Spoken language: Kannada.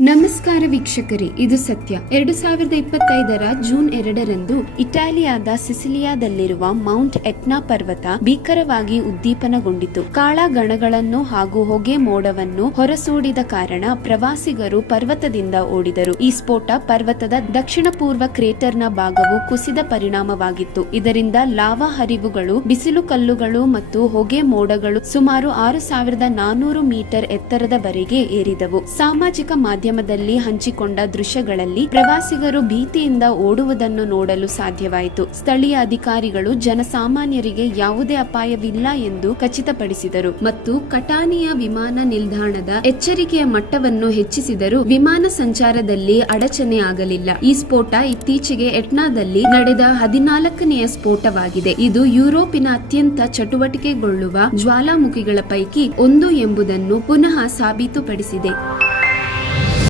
ನಮಸ್ಕಾರ ವೀಕ್ಷಕರೇ, ಇದು ಸತ್ಯ. 2025ರ ಜೂನ್ 2ರಂದು ಇಟಾಲಿಯಾದ ಸಿಸಿಲಿಯಾದಲ್ಲಿರುವ ಮೌಂಟ್ ಎಟ್ನಾ ಪರ್ವತ ಭೀಕರವಾಗಿ ಉದ್ದೀಪನಗೊಂಡಿತು. ಕಾಳಗಣಗಳನ್ನು ಹಾಗೂ ಹೊಗೆ ಮೋಡವನ್ನು ಹೊರಸೂಡಿದ ಕಾರಣ ಪ್ರವಾಸಿಗರು ಪರ್ವತದಿಂದ ಓಡಿದರು. ಈ ಸ್ಫೋಟ ಪರ್ವತದ ದಕ್ಷಿಣ ಪೂರ್ವ ಕ್ರೇಟರ್ನ ಭಾಗವು ಕುಸಿದ ಪರಿಣಾಮವಾಗಿತ್ತು. ಇದರಿಂದ ಲಾವಾ ಹರಿವುಗಳು, ಬಿಸಿಲು ಕಲ್ಲುಗಳು ಮತ್ತು ಹೊಗೆ ಮೋಡಗಳು ಸುಮಾರು 6400 ಮೀಟರ್ ಎತ್ತರದವರೆಗೆ ಏರಿದವು. ಸಾಮಾಜಿಕ ಮಾಧ್ಯಮದಲ್ಲಿ ಹಂಚಿಕೊಂಡ ದೃಶ್ಯಗಳಲ್ಲಿ ಪ್ರವಾಸಿಗರು ಭೀತಿಯಿಂದ ಓಡುವುದನ್ನು ನೋಡಲು ಸಾಧ್ಯವಾಯಿತು. ಸ್ಥಳೀಯ ಅಧಿಕಾರಿಗಳು ಜನಸಾಮಾನ್ಯರಿಗೆ ಯಾವುದೇ ಅಪಾಯವಿಲ್ಲ ಎಂದು ಖಚಿತಪಡಿಸಿದರು ಮತ್ತು ಕಟಾನಿಯ ವಿಮಾನ ನಿಲ್ದಾಣದ ಎಚ್ಚರಿಕೆಯ ಮಟ್ಟವನ್ನು ಹೆಚ್ಚಿಸಿದರೂ ವಿಮಾನ ಸಂಚಾರದಲ್ಲಿ ಅಡಚಣೆ ಆಗಲಿಲ್ಲ. ಈ ಸ್ಫೋಟ ಇತ್ತೀಚೆಗೆ ಎಟ್ನಾದಲ್ಲಿ ನಡೆದ 14ನೆಯ ಸ್ಫೋಟವಾಗಿದೆ. ಇದು ಯುರೋಪಿನ ಅತ್ಯಂತ ಚಟುವಟಿಕೆಗೊಳ್ಳುವ ಜ್ವಾಲಾಮುಖಿಗಳ ಪೈಕಿ ಒಂದು ಎಂಬುದನ್ನು ಪುನಃ ಸಾಬೀತುಪಡಿಸಿದೆ.